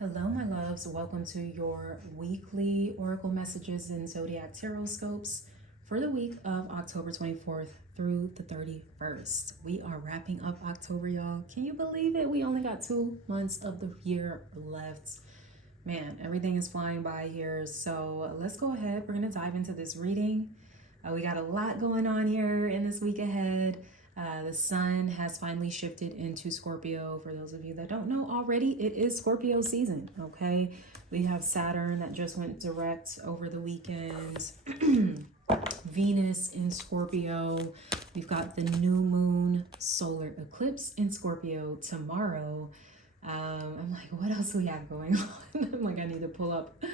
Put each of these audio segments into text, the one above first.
Hello, my loves. Welcome to your weekly Oracle messages and Zodiac Tarotscopes for the week of October 24th through the 31st. We are wrapping up October, y'all. Can you believe it? We only got 2 months of the year left. Man, everything is flying by here. So let's go ahead. We're going to dive into this reading. We got a lot going on here in this week ahead. The sun has finally shifted into Scorpio. For those of you that don't know already, it is Scorpio season, okay? We have Saturn that just went direct over the weekend. Venus in Scorpio. We've got the new moon solar eclipse in Scorpio tomorrow. I'm like, what else we have going on? I'm like, I need to pull up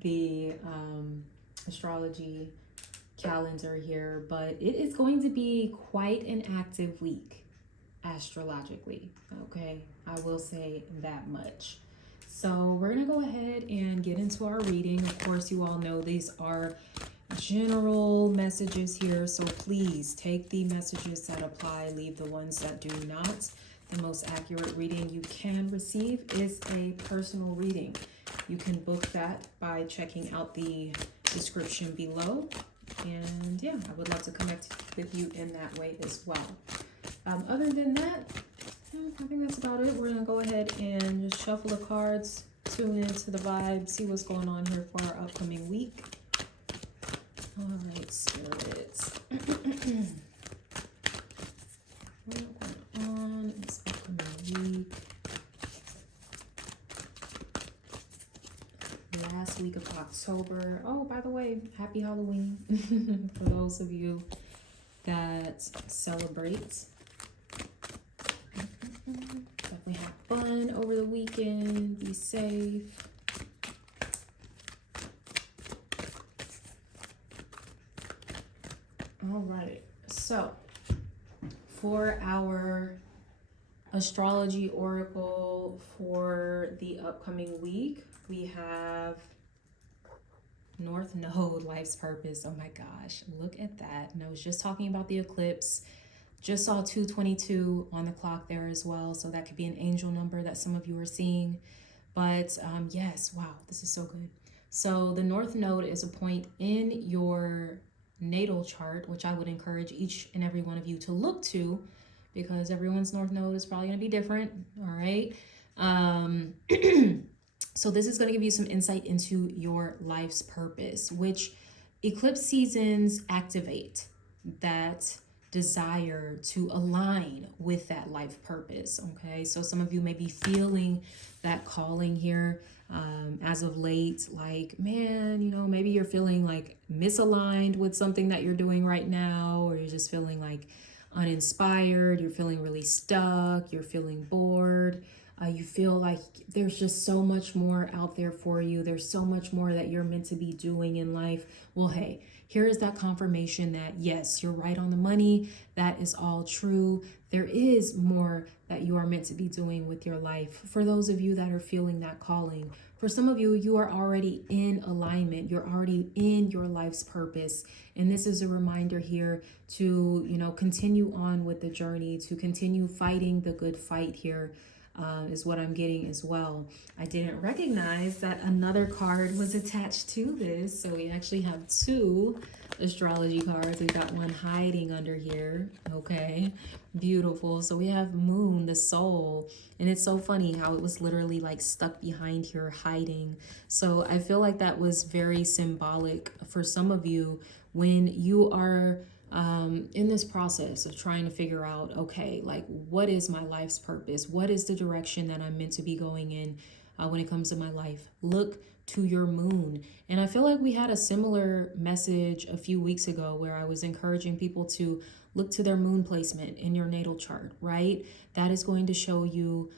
the astrology calendar here, but it is going to be quite an active week astrologically, okay? I will say that much. So we're gonna go ahead and get into our reading. Of course, you all know these are general messages here, so please take the messages that apply, leave the ones that do not. The most accurate reading you can receive is a personal reading. You can book that by checking out the description below. And yeah, I would love to connect with you in that way as well. Other than that, I think that's about it. We're going to go ahead and just shuffle the cards, tune into the vibe, see what's going on here for our upcoming week. All right, spirits. What's going on this upcoming week? Last week of October. Oh, by the way, happy Halloween for those of you that celebrate. Definitely have fun over the weekend. Be safe. All right. So, for our astrology oracle for the upcoming week, we have North Node, life's purpose. Oh my gosh, look at that. And I was just talking about the eclipse. Just saw 222 on the clock there as well. So that could be an angel number that some of you are seeing. But yes, wow, this is so good. So the North Node is a point in your natal chart, which I would encourage each and every one of you to look to, because everyone's North Node is probably going to be different. All right. So this is going to give you some insight into your life's purpose, which eclipse seasons activate that desire to align with that life purpose. Okay, so some of you may be feeling that calling here as of late, like, man, you know, maybe you're feeling like misaligned with something that you're doing right now, or you're just feeling like uninspired, you're feeling really stuck, you're feeling bored. You feel like there's just so much more out there for you. There's so much more that you're meant to be doing in life. Well, hey, here is that confirmation that yes, you're right on the money. That is all true. There is more that you are meant to be doing with your life. For those of you that are feeling that calling, for some of you, you are already in alignment. You're already in your life's purpose. And this is a reminder here to, you know, continue on with the journey, to continue fighting the good fight here. Is what I'm getting as well. I didn't recognize that another card was attached to this. So we actually have two astrology cards. We've got one hiding under here. Okay, beautiful. So we have Moon, the soul. And it's so funny how it was literally like stuck behind here hiding. So I feel like that was very symbolic for some of you when you are in this process of trying to figure out, okay, like, what is my life's purpose? What is the direction that I'm meant to be going in when it comes to my life? Look to your moon. And I feel like we had a similar message a few weeks ago where I was encouraging people to look to their moon placement in your natal chart, right? That is going to show you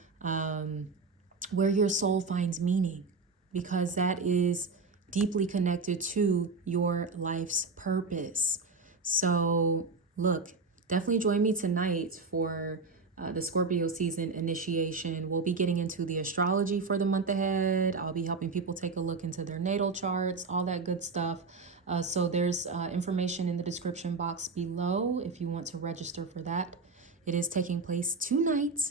where your soul finds meaning, because that is deeply connected to your life's purpose. So look, definitely join me tonight for the Scorpio season initiation. We'll be getting into the astrology for the month ahead. I'll be helping people take a look into their natal charts, all that good stuff. So there's information in the description box below if you want to register for that. It is taking place tonight,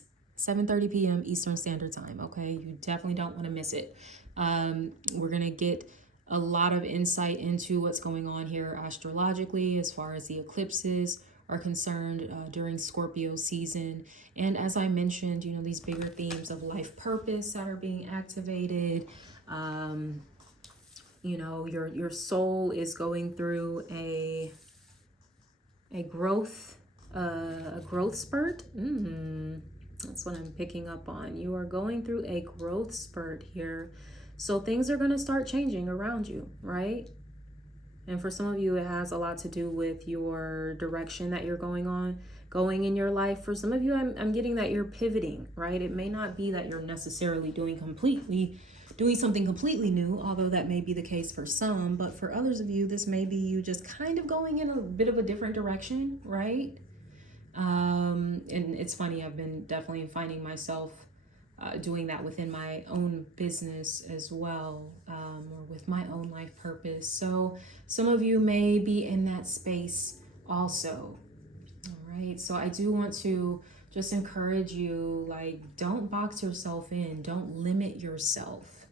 7:30 p.m. Eastern Standard Time. Okay, you definitely don't want to miss it. We're gonna get a lot of insight into what's going on here astrologically as far as the eclipses are concerned during Scorpio season. And as I mentioned, you know, these bigger themes of life purpose that are being activated. You know, your soul is going through a growth spurt. That's what I'm picking up on. You are going through a growth spurt here. So things are going to start changing around you, right? And for some of you, it has a lot to do with your direction that you're going in your life. For some of you, I'm getting that you're pivoting, right? It may not be that you're necessarily doing something completely new, although that may be the case for some. But for others of you, this may be you just kind of going in a bit of a different direction, right? And it's funny, I've been definitely finding myself doing that within my own business as well, or with my own life purpose. So some of you may be in that space also. All right. So I do want to just encourage you, like, don't box yourself in. Don't limit yourself.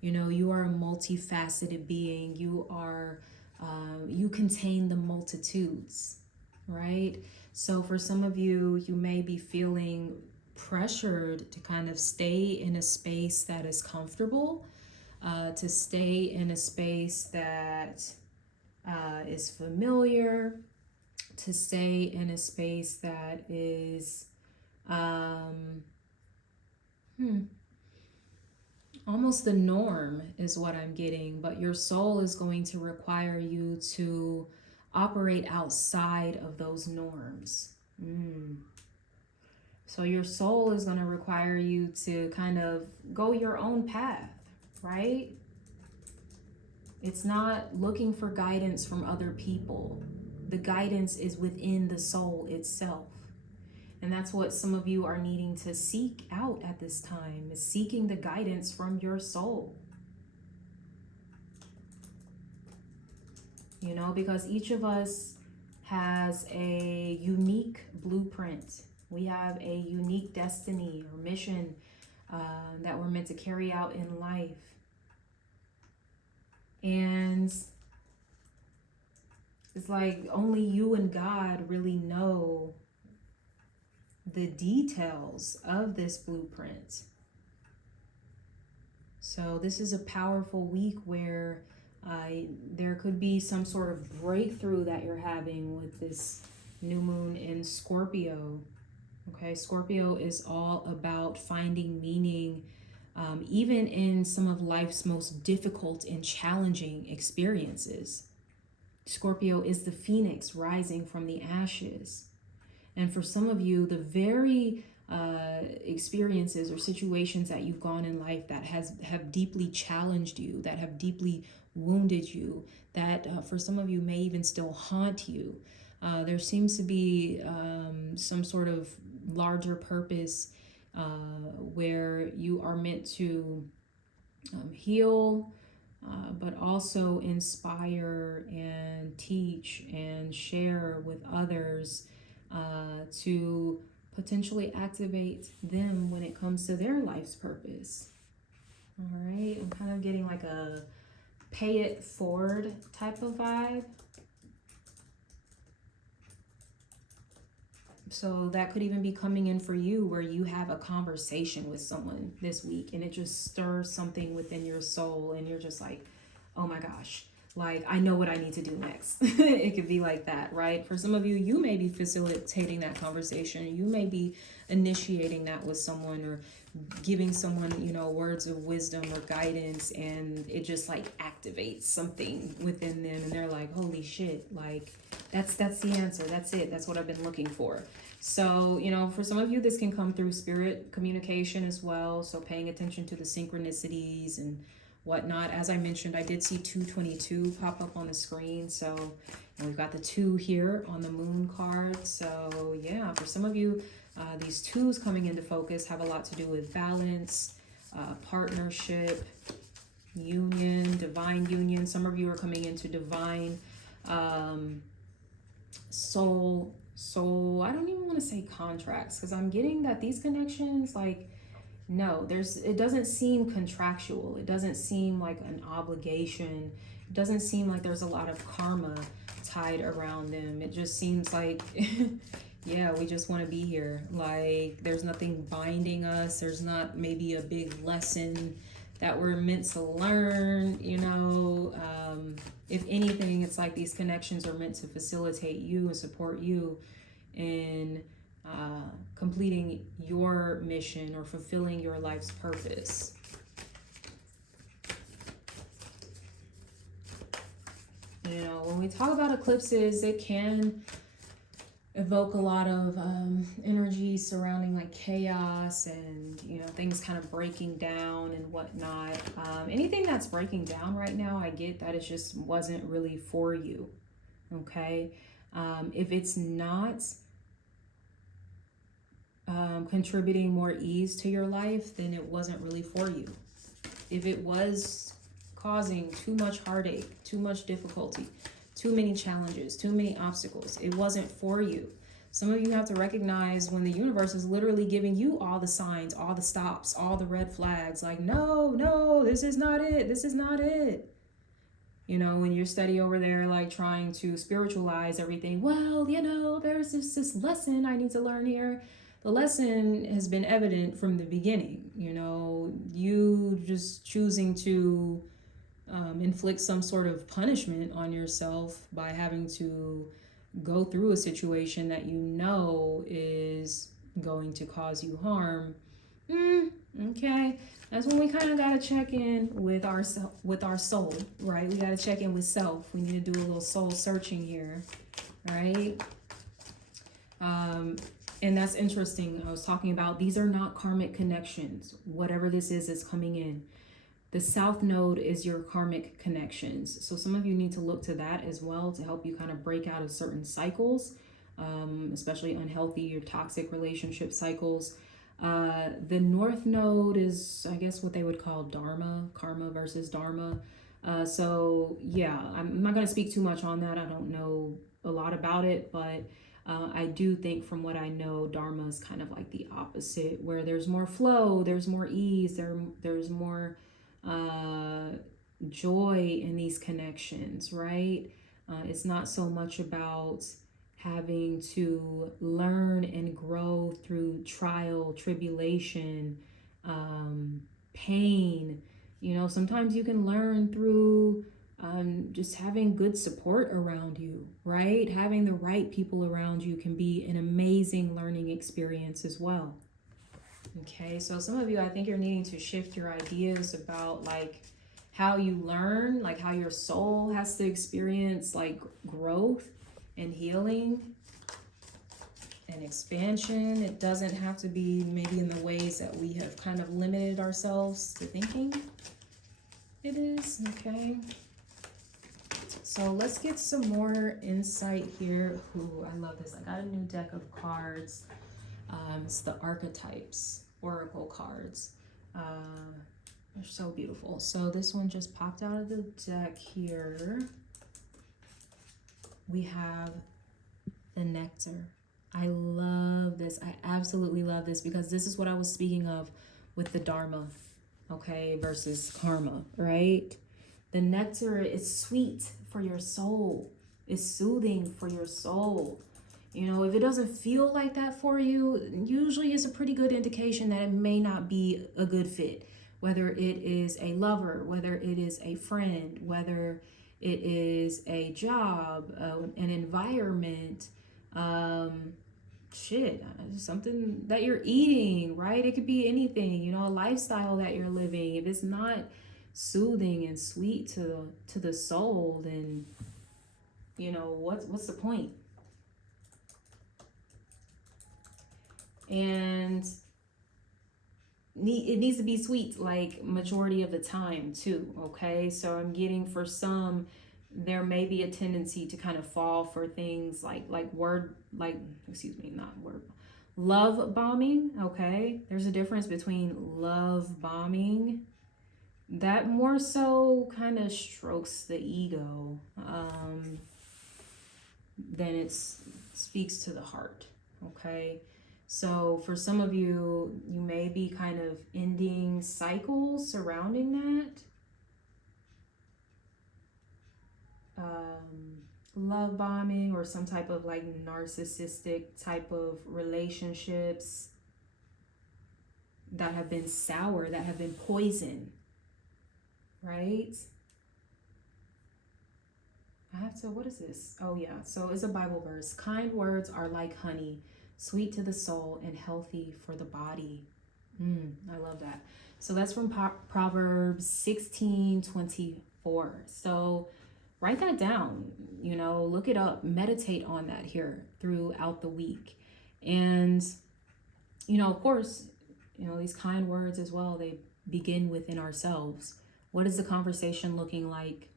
You know, you are a multifaceted being. You are, you contain the multitudes, right? So for some of you, you may be feeling pressured to kind of stay in a space that is comfortable, to stay in a space that is familiar, to stay in a space that is almost the norm is what I'm getting, but your soul is going to require you to operate outside of those norms. So your soul is going to require you to kind of go your own path, right? It's not looking for guidance from other people. The guidance is within the soul itself. And that's what some of you are needing to seek out at this time, is seeking the guidance from your soul. You know, because each of us has a unique blueprint. We have a unique destiny or mission that we're meant to carry out in life. And it's like only you and God really know the details of this blueprint. So this is a powerful week where there could be some sort of breakthrough that you're having with this new moon in Scorpio. Okay, Scorpio is all about finding meaning, even in some of life's most difficult and challenging experiences. Scorpio is the phoenix rising from the ashes. And for some of you, the very experiences or situations that you've gone in life that have deeply challenged you, that have deeply wounded you, that for some of you may even still haunt you. There seems to be some sort of larger purpose where you are meant to heal, but also inspire and teach and share with others to potentially activate them when it comes to their life's purpose. All right, I'm kind of getting like a pay it forward type of vibe. So that could even be coming in for you where you have a conversation with someone this week and it just stirs something within your soul and you're just like, oh my gosh, like I know what I need to do next. It could be like that, right? For some of you, you may be facilitating that conversation. You may be initiating that with someone or giving someone, you know, words of wisdom or guidance, and it just like activates something within them and they're like, holy shit, like that's the answer. That's it. That's what I've been looking for. So, you know, for some of you, this can come through spirit communication as well. So paying attention to the synchronicities and whatnot. As I mentioned, I did see 222 pop up on the screen. So and we've got the 2 here on the moon card. So yeah, for some of you, these 2s coming into focus have a lot to do with balance, partnership, union, divine union. Some of you are coming into divine soul So I don't even want to say contracts, because I'm getting that these connections, like, no, it doesn't seem contractual. It doesn't seem like an obligation. It doesn't seem like there's a lot of karma tied around them. It just seems like, yeah, we just want to be here. Like, there's nothing binding us. There's not maybe a big lesson that we're meant to learn, you know. If anything, it's like these connections are meant to facilitate you and support you in completing your mission or fulfilling your life's purpose. You know, when we talk about eclipses, it can evoke a lot of energy surrounding like chaos and, you know, things kind of breaking down and whatnot. Anything that's breaking down right now, I get that it just wasn't really for you. Okay. If it's not contributing more ease to your life, then it wasn't really for you. If it was causing too much heartache, too much difficulty, too many challenges, too many obstacles, it wasn't for you. Some of you have to recognize when the universe is literally giving you all the signs, all the stops, all the red flags, like, no, this is not it, this is not it. You know, when you're steady over there, like trying to spiritualize everything, well, you know, there's this lesson I need to learn here. The lesson has been evident from the beginning. You know, you just choosing to inflict some sort of punishment on yourself by having to go through a situation that you know is going to cause you harm. Okay, that's when we kind of got to check in with our soul, right? We got to check in with self. We need to do a little soul searching here, right? And that's interesting. I was talking about these are not karmic connections. Whatever this is coming in. The South Node is your karmic connections. So some of you need to look to that as well to help you kind of break out of certain cycles, especially unhealthy or toxic relationship cycles. The North Node is, I guess, what they would call Dharma, karma versus Dharma. So yeah, I'm not going to speak too much on that. I don't know a lot about it, but I do think from what I know, Dharma is kind of like the opposite, where there's more flow, there's more ease, there's more joy in these connections, right? It's not so much about having to learn and grow through trial, tribulation, pain. You know, sometimes you can learn through just having good support around you, right? Having the right people around you can be an amazing learning experience as well. Okay, so some of you, I think you're needing to shift your ideas about like how you learn, like how your soul has to experience like growth and healing and expansion. It doesn't have to be maybe in the ways that we have kind of limited ourselves to thinking it is. Okay, so let's get some more insight here. Ooh, I love this. I got a new deck of cards. It's the Archetypes Oracle cards. They're so beautiful. So this one just popped out of the deck here. We have the Nectar. I love this. I absolutely love this because this is what I was speaking of with the Dharma, okay, versus karma, right? The Nectar is sweet for your soul. It's soothing for your soul. You know, if it doesn't feel like that for you, usually it's a pretty good indication that it may not be a good fit. Whether it is a lover, whether it is a friend, whether it is a job, an environment, something that you're eating, right? It could be anything, you know, a lifestyle that you're living. If it's not soothing and sweet to the soul, then, you know, what's the point? And it needs to be sweet like majority of the time too, okay? So I'm getting for some, there may be a tendency to kind of fall for things like love bombing, okay? There's a difference between love bombing that more so kind of strokes the ego than it's speaks to the heart, okay? So for some of you, you may be kind of ending cycles surrounding that. Love bombing or some type of like narcissistic type of relationships that have been sour, that have been poison, right? I have to, what is this? Oh yeah, so it's a Bible verse. Kind words are like honey, sweet to the soul and healthy for the body. I love that. So that's from Proverbs 16:24. So write that down, you know, look it up, meditate on that here throughout the week. And, you know, of course, you know, these kind words as well, they begin within ourselves. What is the conversation looking like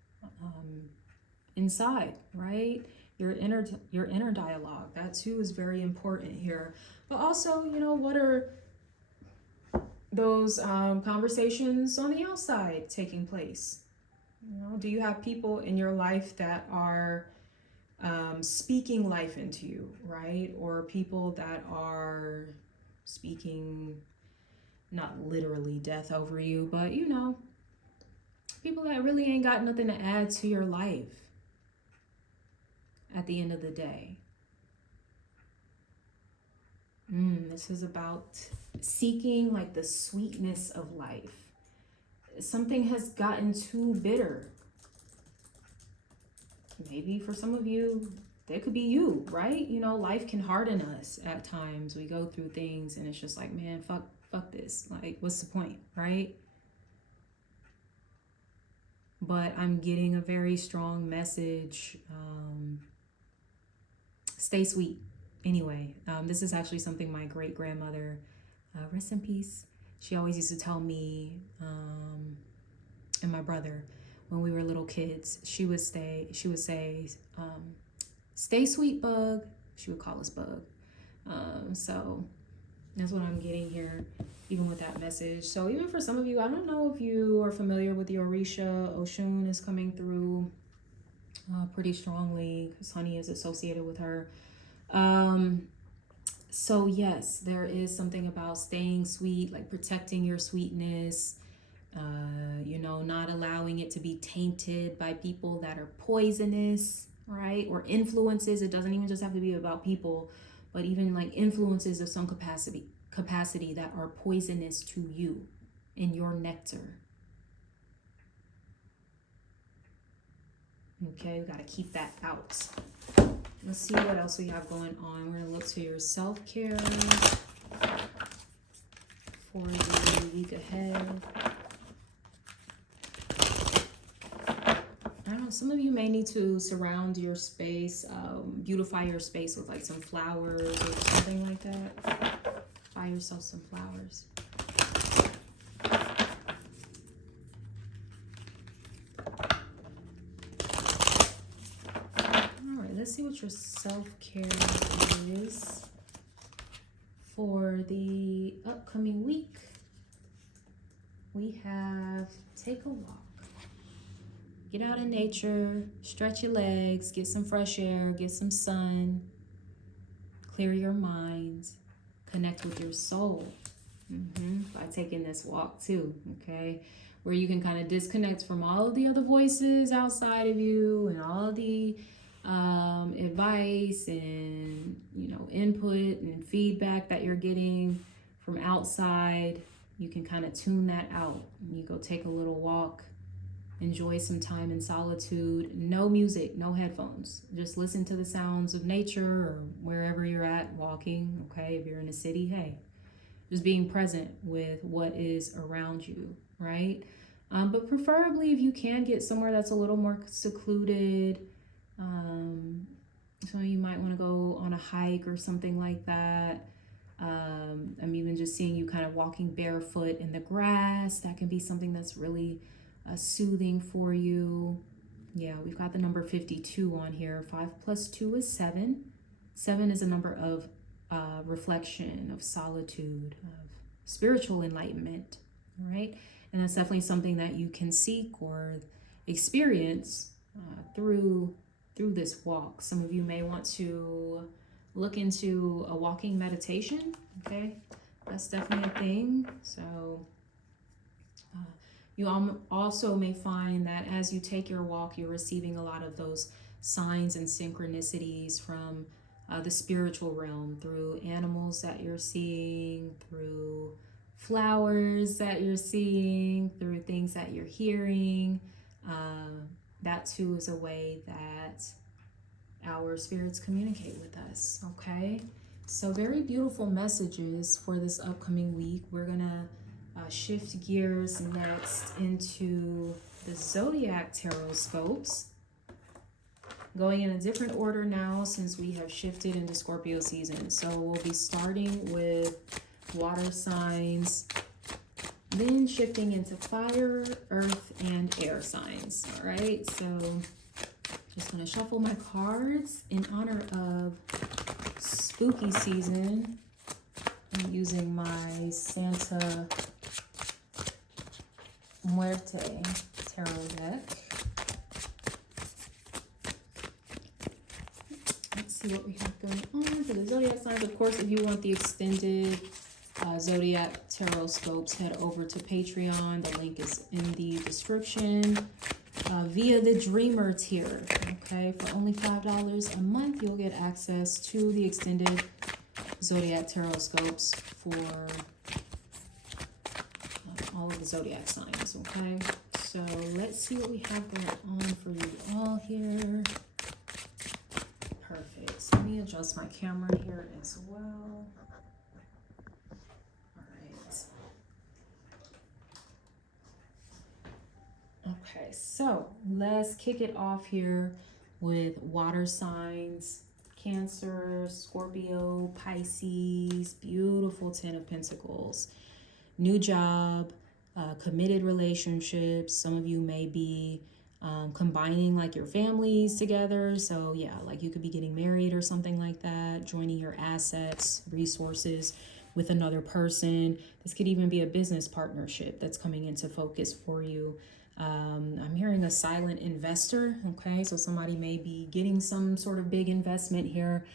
inside, right? Your inner dialogue, that too is very important here. But also, you know, what are those conversations on the outside taking place? You know, do you have people in your life that are speaking life into you, right? Or people that are speaking, not literally death over you, but you know, people that really ain't got nothing to add to your life at the end of the day. This is about seeking like the sweetness of life. Something has gotten too bitter. Maybe for some of you, that could be you, right? You know, life can harden us at times. We go through things and it's just like, man, fuck this. Like, what's the point, right? But I'm getting a very strong message. Stay sweet. Anyway, this is actually something my great grandmother, rest in peace, she always used to tell me and my brother when we were little kids. She would say, stay sweet, Bug. She would call us Bug. So that's what I'm getting here, even with that message. So even for some of you, I don't know if you are familiar with the Orisha. Oshun is coming through pretty strongly because honey is associated with her. So yes, there is something about staying sweet, like protecting your sweetness, you know, not allowing it to be tainted by people that are poisonous, right? Or influences. It doesn't even just have to be about people, but even like influences of some capacity that are poisonous to you in your nectar. Okay, we got to keep that out. Let's see what else we have going on. We're going to look to your self-care for the week ahead. I don't know, some of you may need to surround your space, beautify your space with like some flowers or something like that. Buy yourself some flowers. Let's see what your self-care is for the upcoming week. We have take a walk. Get out in nature, stretch your legs, get some fresh air, get some sun, clear your mind, connect with your soul by taking this walk too, okay? Where you can kind of disconnect from all of the other voices outside of you and all the advice and, you know, input and feedback that you're getting from outside. You can kind of tune that out. You go take a little walk, enjoy some time in solitude. No music, no headphones. Just listen to the sounds of nature or wherever you're at walking. Okay, if you're in a city, hey, just being present with what is around you, right? But preferably if you can get somewhere that's a little more secluded. So you might want to go on a hike or something like that. I'm even just seeing you kind of walking barefoot in the grass. That can be something that's really soothing for you. Yeah, we've got the number 52 on here. 5 plus 2 is 7. 7 is a number of reflection, of solitude, of spiritual enlightenment, right? And that's definitely something that you can seek or experience through this walk. Some of you may want to look into a walking meditation. Okay, that's definitely a thing. So you also may find that as you take your walk, you're receiving a lot of those signs and synchronicities from the spiritual realm through animals that you're seeing, through flowers that you're seeing, through things that you're hearing. That too is a way that our spirits communicate with us. Okay, so very beautiful messages for this upcoming week. We're gonna shift gears next into the Zodiac Tarotscopes, going in a different order now since we have shifted into Scorpio season. So we'll be starting with water signs, then shifting into fire, earth, and air signs. All right, so just gonna shuffle my cards in honor of spooky season. I'm using my Santa Muerte tarot deck. Let's see what we have going on for the zodiac signs. Of course, if you want the extended Zodiac Tarotscopes, head over to Patreon. The link is in the description. Via the Dreamer tier, okay, for only $5 a month, you'll get access to the extended Zodiac Tarotscopes for all of the zodiac signs. Okay, so let's see what we have going on for you all here. Perfect. So let me adjust my camera here as well. All right. Okay, so let's kick it off here with water signs. Cancer, Scorpio, Pisces, beautiful Ten of Pentacles. New job, committed relationships. Some of you may be combining like your families together. So yeah, like you could be getting married or something like that, joining your assets, resources with another person. This could even be a business partnership that's coming into focus for you. I'm hearing a silent investor. Okay, so somebody may be getting some sort of big investment here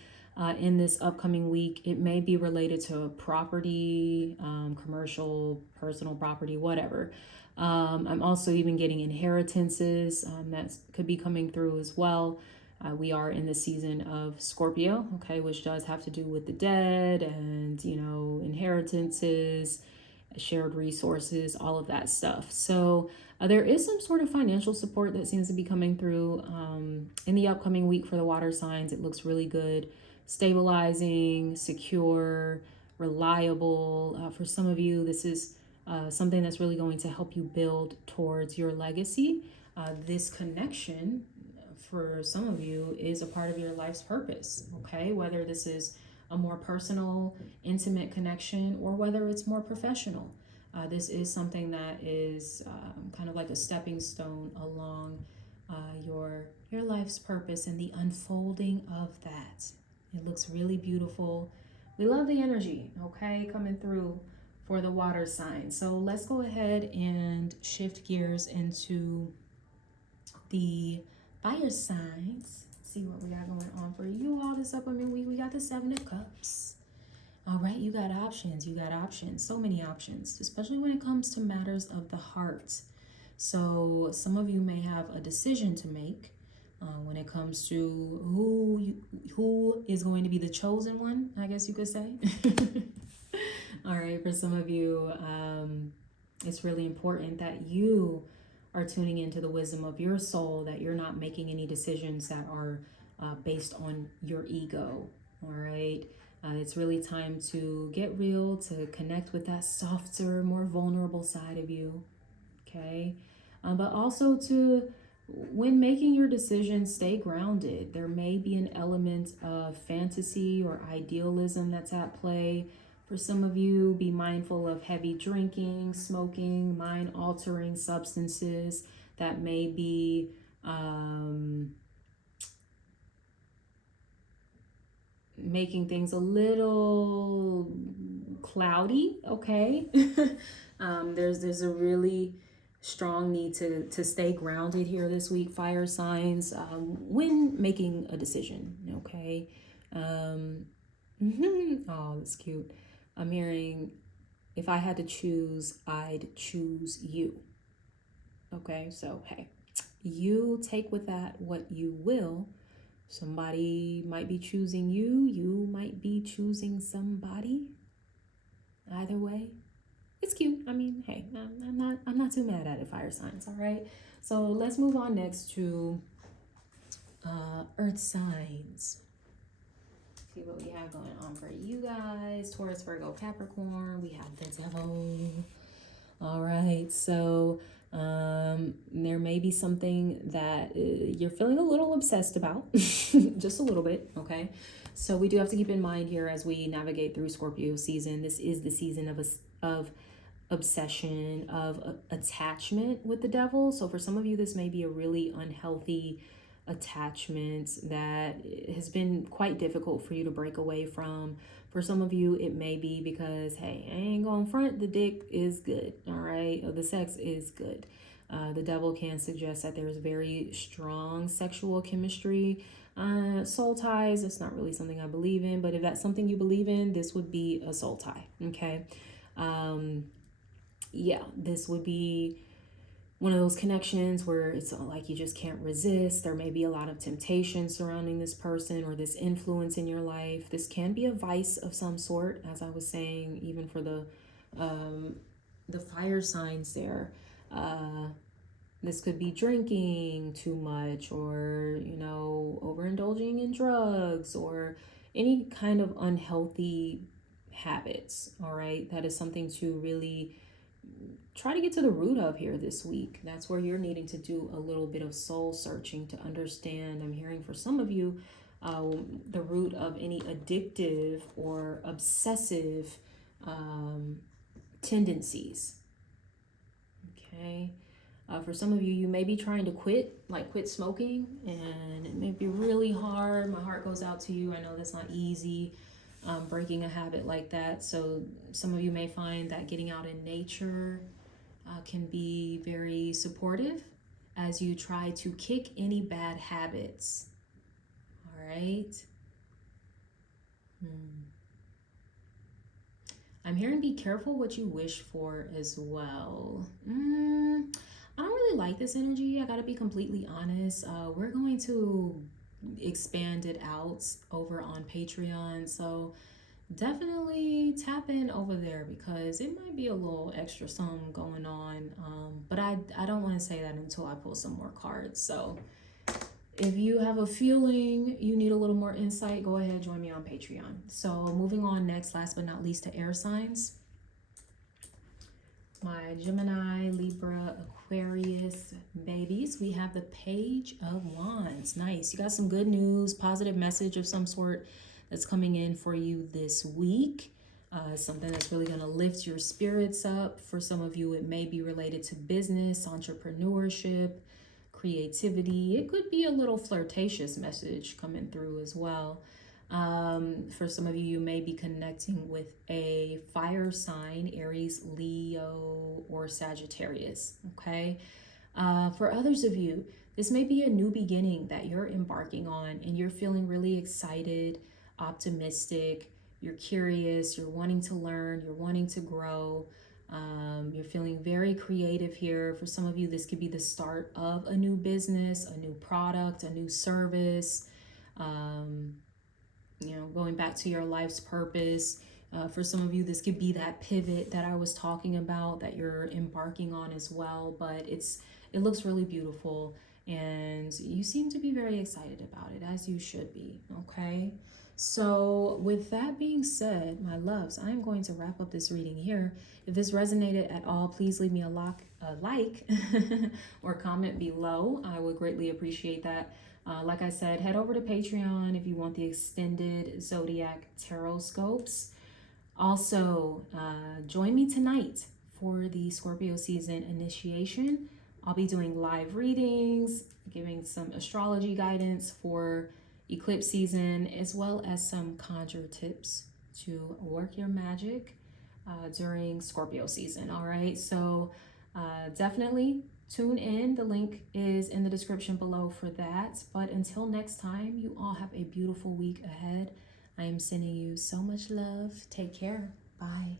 in this upcoming week. It may be related to property, commercial, personal property, whatever. I'm also even getting inheritances that could be coming through as well. We are in the season of Scorpio, okay, which does have to do with the dead and, you know, inheritances, shared resources, all of that stuff. So there is some sort of financial support that seems to be coming through in the upcoming week for the water signs. It looks really good, stabilizing, secure, reliable. For some of you, this is something that's really going to help you build towards your legacy. This connection for some of you is a part of your life's purpose, okay? Whether this is a more personal, intimate connection or whether it's more professional. This is something that is kind of like a stepping stone along your life's purpose and the unfolding of that. It looks really beautiful. We love the energy, okay, coming through for the water sign. So let's go ahead and shift gears into the fire signs. See what we got going on for you all this upcoming week. We got the Seven of Cups. All right, you got options. You got options. So many options, especially when it comes to matters of the heart. So some of you may have a decision to make when it comes to who is going to be the chosen one, I guess you could say. All right, for some of you, it's really important that you are tuning into the wisdom of your soul, that you're not making any decisions that are based on your ego. All right. It's really time to get real, to connect with that softer, more vulnerable side of you. Okay. But also to, when making your decisions, stay grounded. There may be an element of fantasy or idealism that's at play. For some of you, be mindful of heavy drinking, smoking, mind-altering substances that may be making things a little cloudy, okay? There's a really strong need to stay grounded here this week, fire signs, when making a decision, okay? Oh, that's cute. I'm hearing, if I had to choose, I'd choose you. Okay, so hey, you take with that what you will. Somebody might be choosing you, you might be choosing somebody. Either way, it's cute. I mean, hey, I'm not too mad at it, fire signs. All right, so let's move on next to earth signs. See what we have going on for you guys. Taurus, Virgo, Capricorn. We have the devil. All right, so there may be something that you're feeling a little obsessed about, just a little bit, okay? So we do have to keep in mind here as we navigate through Scorpio season, this is the season of obsession, of attachment with the devil. So for some of you, this may be a really unhealthy attachment that has been quite difficult for you to break away from. For some of you, it may be because, hey, I ain't gonna front, the dick is good, all right? Or the sex is good. The devil can suggest that there's very strong sexual chemistry. Soul ties, it's not really something I believe in, but if that's something you believe in, this would be a soul tie, okay? Yeah, this would be one of those connections where it's like you just can't resist. There may be a lot of temptation surrounding this person or this influence in your life. This can be a vice of some sort, as I was saying, even for the fire signs there. This could be drinking too much, or, you know, overindulging in drugs, or any kind of unhealthy habits. All right, that is something to really try to get to the root of here this week. That's where you're needing to do a little bit of soul searching to understand. I'm hearing for some of you the root of any addictive or obsessive tendencies. Okay. For some of you, you may be trying to quit smoking, and it may be really hard. My heart goes out to you. I know that's not easy. Breaking a habit like that. So some of you may find that getting out in nature can be very supportive as you try to kick any bad habits. All right. I'm hearing be careful what you wish for as well. I don't really like this energy. I gotta be completely honest. We're going to expand it out over on Patreon. So definitely tap in over there because it might be a little extra something going on. But I don't want to say that until I pull some more cards. So if you have a feeling you need a little more insight, go ahead, join me on Patreon. So moving on next, last but not least, to air signs. My Gemini, Libra, Aquarius babies, we have the Page of Wands. Nice. You got some good news, positive message of some sort that's coming in for you this week. Something that's really going to lift your spirits up. For some of you, it may be related to business, entrepreneurship, creativity. It could be a little flirtatious message coming through as well. For some of you, you may be connecting with a fire sign, Aries, Leo, or Sagittarius, okay? For others of you, this may be a new beginning that you're embarking on, and you're feeling really excited, optimistic, you're curious, you're wanting to learn, you're wanting to grow. You're feeling very creative here. For some of you, this could be the start of a new business, a new product, a new service, you know, going back to your life's purpose. For some of you, this could be that pivot that I was talking about that you're embarking on as well. But it looks really beautiful, and you seem to be very excited about it, as you should be. Okay. So with that being said, my loves, I'm going to wrap up this reading here. If this resonated at all, please leave me a like or comment below. I would greatly appreciate that. Like I said, head over to Patreon if you want the extended Zodiac Tarotscopes. Also, join me tonight for the Scorpio season initiation. I'll be doing live readings, giving some astrology guidance for eclipse season, as well as some conjure tips to work your magic during Scorpio season. All right, so definitely tune in. The link is in the description below for that. But until next time, you all have a beautiful week ahead. I am sending you so much love. Take care. Bye.